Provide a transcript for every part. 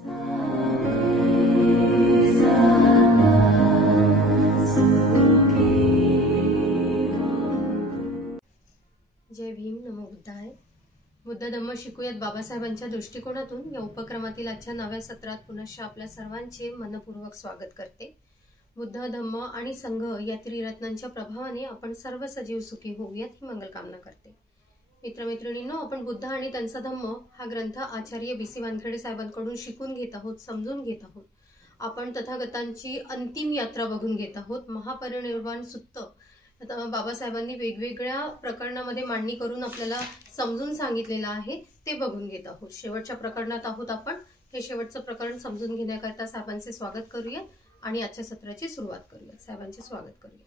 जय भीम, नमो बुद्धाय. बुद्ध धम्म शिकूयात बाबासाहेबांच्या दृष्टिकोनातून या उपक्रमातील आजच्या नव्या सत्रात पुनश्च आपल्या सर्वांचे मनपूर्वक स्वागत करते. बुद्ध धम्म आणि संघ या त्रिरत्नांच्या प्रभावाने आपण सर्व सजीव सुखी होऊयात ही मंगलकामना करते. मित्रमैत्रिणींनो, आपण बुद्ध आणि त्यांचा धम्म हा ग्रंथ आचार्य BC वानखेडे साहेबांकडून शिकून घेत आहोत, समजून घेत आहोत. आपण तथागतांची अंतिम यात्रा बघून घेत आहोत. महापरिनिर्वाण सुत्त बाबासाहेबांनी वेगवेगळ्या प्रकरणामध्ये मांडणी करून आपल्याला समजून सांगितलेलं आहे, ते बघून घेत आहोत. शेवटच्या प्रकरणात आहोत आपण. हे शेवटचं प्रकरण समजून घेण्याकरता साहेबांचे स्वागत करूया आणि आजच्या सत्राची सुरुवात करूया. साहेबांचे स्वागत करूया.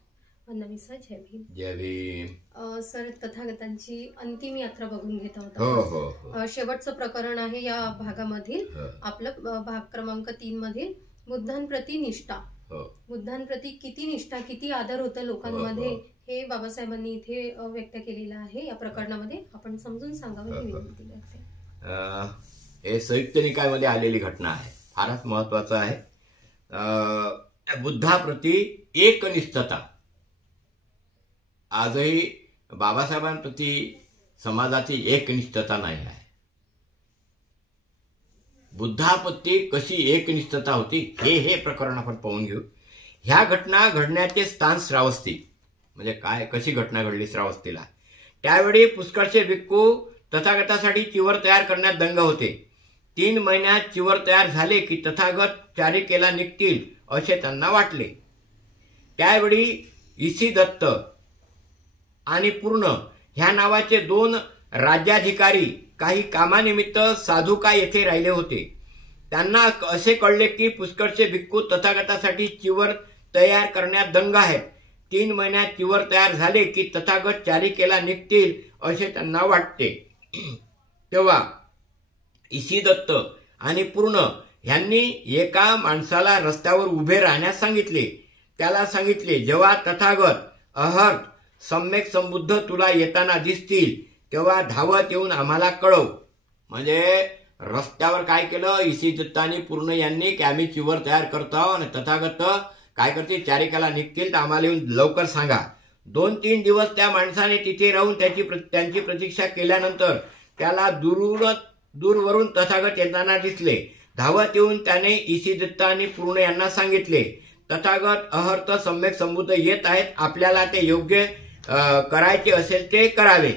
वंदनी सर, जय भीम. जय भीम. सर, तथागतांची अंतिम यात्रा बघून घेत आहोत. हो. शेवटचं प्रकरण आहे या भागामधील, आपलं भाग क्रमांक 3 मधील बुद्धांप्रती निष्ठा. बुद्धांप्रती किती निष्ठा, किती आदर होतं लोकांमध्ये, हे बाबासाहेबांनी इथे व्यक्त केलेलं आहे. या प्रकरणामध्ये आपण समजून सांगावं ही विनंती करते. हे संयुक्त निकायमध्ये आलेली घटना आहे, फारच महत्वाचं आहे. बुद्धाप्रती एकनिष्ठता आजही बाबासाहेबांप्रती समाजाची एकनिष्ठता नाही आहे. बुद्धाप्रती कशी एकनिष्ठता होती हे प्रकरण आपण पाहून घेऊ. ह्या घटना घडण्याचे स्थान श्रावस्ती. म्हणजे काय, कशी घटना घडली श्रावस्तीला. त्यावेळी पुष्कळचे भिक्खू तथागतासाठी चिवर तयार करण्यात दंग होते. 3 महिन्यात चिवर तयार झाले की तथागत चारिकेला निघतील असे त्यांना वाटले. त्यावेळी इसी दत्त आणि पूर्ण ह्या नावाचे 2 राज्याधिकारी काही कामानिमित्त साधुका येथे राहिले होते. त्यांना असे कळले की पुष्कळचे भिक्खू तथागतासाठी चिवर तयार करण्यात दंग आहेत. 3 महिन्यात चिवर तयार झाले की तथागत चारिकेला निघतील असे त्यांना वाटते. तेव्हा इसी दत्त आणि पूर्ण यांनी एका माणसाला रस्त्यावर उभे राहण्यास सांगितले. त्याला सांगितले, जेव्हा तथागत अहर्त सम्यक संबुद्ध तुला येताना दिसतील तेव्हा धावत येऊन आम्हाला कळव. म्हणजे रस्त्यावर काय केलं इसी दत्तानी पूर्ण यांनी की आम्ही चिवर तयार करतो आणि तथागत काय करते, चारिकाला निघतील तर आम्हाला येऊन लवकर सांगा. 2-3 दिवस त्या माणसाने तिथे राहून त्यांची प्रतीक्षा केल्यानंतर त्याला दूरवरून तथागत येताना दिसले. धावत येऊन त्याने इसी दत्त आणि पूर्ण यांना सांगितले, तथागत अहर्त सम्यक संबुद्ध येत आहेत, आपल्याला ते योग्य करायचे असेल ते करावे.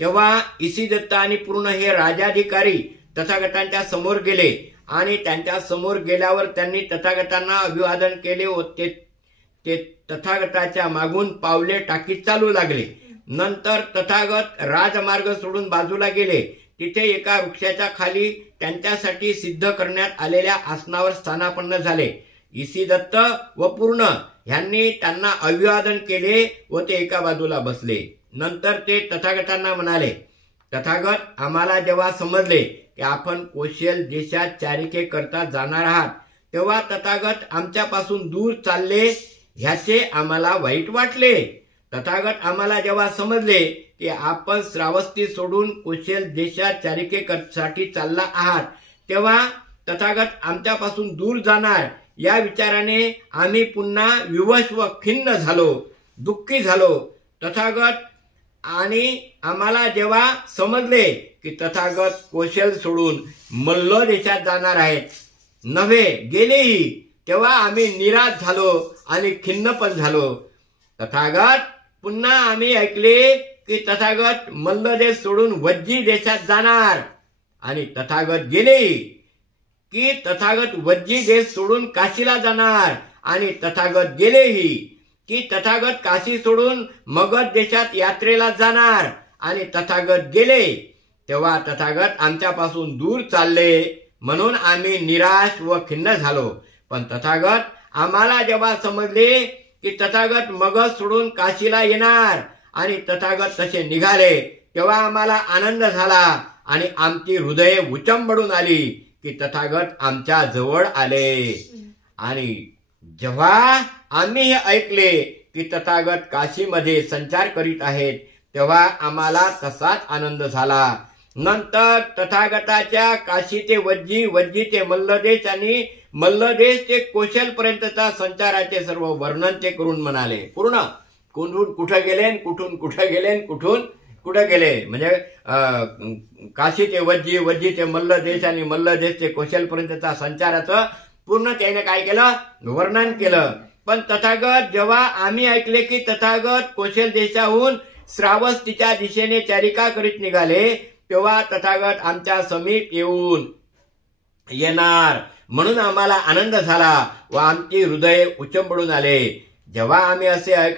तेव्हा इसी दत्त आणि पूर्ण हे राजाधिकारी तथागतांच्या समोर गेले आणि त्यांच्या समोर गेल्यावर त्यांनी तथागतांना अभिवादन केले व ते तथागताच्या मागून पावले टाकीत चालू लागले. नंतर तथागत राजमार्ग सोडून बाजूला गेले. तिथे एका वृक्षाच्या खाली त्यांच्यासाठी सिद्ध करण्यात आलेल्या आसनावर स्थानापन्न झाले. इसी दत्त व पूर्ण यांनी त्यांना अभिवादन केले व ते एका बाजूला बसले. नंतर ते तथागतांना म्हणाले, तथागत, आम्हाला जेव्हा समजले की आपण कौशल देशात चारिके करता जाणार आहात तेव्हा तथागत आमच्यापासून दूर चालले ह्याचे आम्हाला वाईट वाटले. तथागत आम्हाला जेव्हा समजले की आपण श्रावस्ती सोडून कौशल देशात चारिकेसाठी चालला आहात तेव्हा तथागत आमच्यापासून दूर जाणार या विचाराने आम्ही पुन्हा विवश व खिन्न झालो, दुःखी झालो. तथागत आणि आम्हाला जेव्हा समजले की तथागत कौशल सोडून मल्ल देशात जाणार आहेत, नव्हे गेलेही, तेव्हा आम्ही निराश झालो आणि खिन्न पण झालो. तथागत पुन्हा आम्ही ऐकले की तथागत मल्ल देश सोडून वज्जी देशात जाणार आणि तथागत गेलेही की तथागत वज्जी देश सोडून काशीला जाणार आणि तथागत गेलेही की तथागत काशी सोडून मगध देशात यात्रेला जाणार आणि तथागत गेले. तेव्हा तथागत आमच्यापासून दूर चालले म्हणून आम्ही निराश व खिन्न झालो. पण तथागत आम्हाला जेव्हा समजले की तथागत मगध सोडून काशीला येणार आणि तथागत तसे निघाले तेव्हा आम्हाला आनंद झाला आणि आमची हृदये उचंबडून आली की तथागत आमच्या जवळ आले. आणि जेव्हा आम्ही हे ऐकले की तथागत काशीमध्ये संचार करीत आहेत तेव्हा आम्हाला तसाच आनंद झाला. नंतर तथागताच्या काशी ते वज्जी, वज्जी ते मल्लदेश आणि मल्लदेश ते कोशल पर्यंतचा संचाराचे सर्व वर्णन ते करून म्हणाले. पूर्ण कुठून कुठं गेले, कुठून कुठं गेले, कुठून कुठं गेले, म्हणजे काशी ते वज्जी, वज्जी ते मल्लदेश आणि मल्लदेश ते कोशल पर्यंतचा संचाराचं पूर्ण त्याने काय केलं, वर्णन केलं. पण तथागत जेव्हा आम्ही ऐकले की तथागत कोशल देशाहून श्रावस्तीच्या दिशेने चारिका करीत निघाले, तेव्हा तथागत आमच्या समीप येणार म्हणून आम्हाला आनंद झाला व आमची हृदय उचंबळून आले. जेव्हा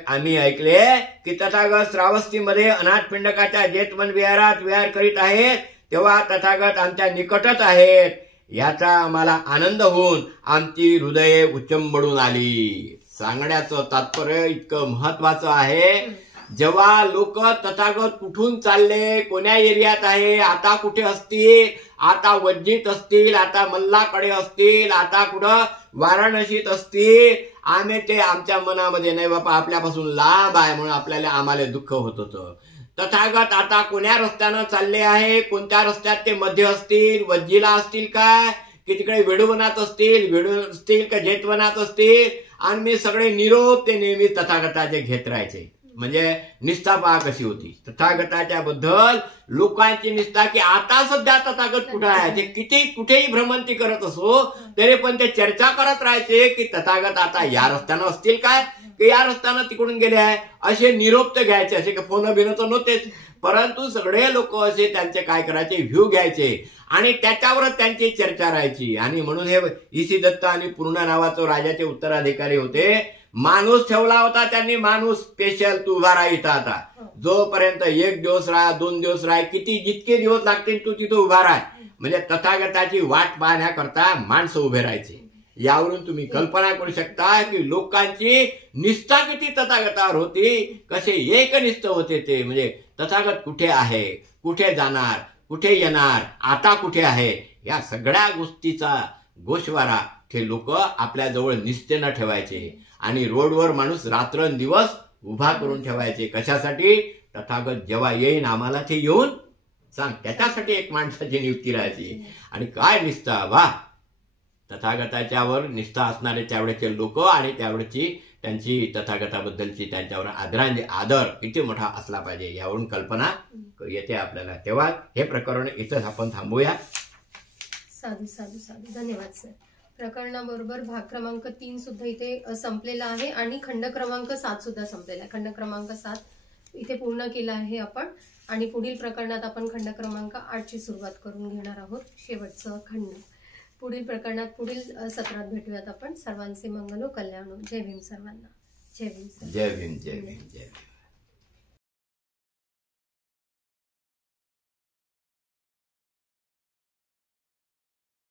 आम्ही ऐकले की तथागत श्रावस्तीमध्ये अनाथ पिंडकाच्या जेतवन विहारात विहार करीत आहेत, तेव्हा तथागत आमच्या निकटच आहेत, याचा आम्हाला आनंद होऊन आमची हृदये उचंबळून आली. सांगण्याचं तात्पर्य इतकं महत्वाचं आहे. जेव्हा लोक तथागत कुठून चालले, कोण्या एरियात आहे, आता कुठे असतील, आता वज्जीत असतील, आता मल्लाकडे असतील, आता कुठं वाराणसीत असतील, आम्ही ते आमच्या मनामध्ये नाही बाबा आपल्यापासून लांब आहे म्हणून आम्हाला दुःख होत होतं. तथागत आता कोण्या रस्त्यानं चालले आहे, कोणत्या रस्त्यात ते मध्ये असतील, वज्जीला असतील काय, की तिकडे वेडूवनात असतील का जेतवनात असतील, आणि मी सगळे निरोप ते नेहमी तथागताचे घेत राहायचे. म्हणजे निष्ठा पहा कशी होती तथागताच्या बद्दल लोकांची निष्ठा, की आता सध्या तथागत कुठे आहे, ते किती कुठेही भ्रमंती करत असो तरी पण ते चर्चा करत राहायचे की तथागत आता या रस्त्यानं असतील काय, की या रस्त्यानं तिकडून गेले आहे, असे निरोप तर घ्यायचे. असे फोन बिन तर नव्हतेच, परंतु सगळे लोक असे त्यांचे काय करायचे, व्ह्यू घ्यायचे आणि त्याच्यावरच त्यांची चर्चा राहायची. आणि म्हणून हे इसी दत्त आणि पूर्ण नावाचं राजाचे उत्तराधिकारी होते. माणूस ठेवला होता त्यांनी, माणूस स्पेशल तू उभा राहा इथं, आता जोपर्यंत 1 दिवस राहा, 2 दिवस राहा, जितके दिवस लागतील तू तिथं उभा राहा. म्हणजे तथागताची वाट पाहण्याकरता माणसं उभे राहायचे. यावरून तुम्ही कल्पना करू शकता की लोकांची निष्ठा किती तथागतावर होती, कसे एकनिष्ठ होते ते. म्हणजे तथागत कुठे आहे, कुठे जाणार, कुठे येणार, आता कुठे आहे, या सगळ्या गोष्टीचा गोषवारा ते लोक आपल्या जवळ निष्ठेनं ठेवायचे. आणि रोडवर माणूस रात्रंदिवस उभा करून ठेवायचे. कशासाठी, तथागत जेव्हा येईन आम्हाला ते येऊन सांग, त्याच्यासाठी एक माणसाची नियुक्ती राहायची. आणि काय निष्ठा, वा, तथागताच्यावर निष्ठा असणारे त्यावेळेचे लोक आणि त्यावेळेची त्यांची तथागताबद्दलची त्यांच्यावर आदर किती मोठा असला पाहिजे, यावरून कल्पना येते आपल्याला. तेव्हा हे प्रकरण इथंच आपण थांबूया. साधू साधू साधू, धन्यवाद सर. प्रकरणाबरोबर भाग क्रमांक 3 सुद्धा इथे संपलेला आहे आणि खंड क्रमांक 7 सुद्धा संपलेला आहे. खंड क्रमांक 7 इथे पूर्ण केला आहे आपण आणि पुढील प्रकरणात आपण खंड क्रमांक 8 ची सुरुवात करून घेणार आहोत, शेवटचं खंड. पुढील प्रकरणात पुढील सत्रात भेटूयात आपण. सर्वांचे मंगल हो, कल्याण हो. जय भीम सर्वांना. जय भीम. जय भीम. जय भीम. जय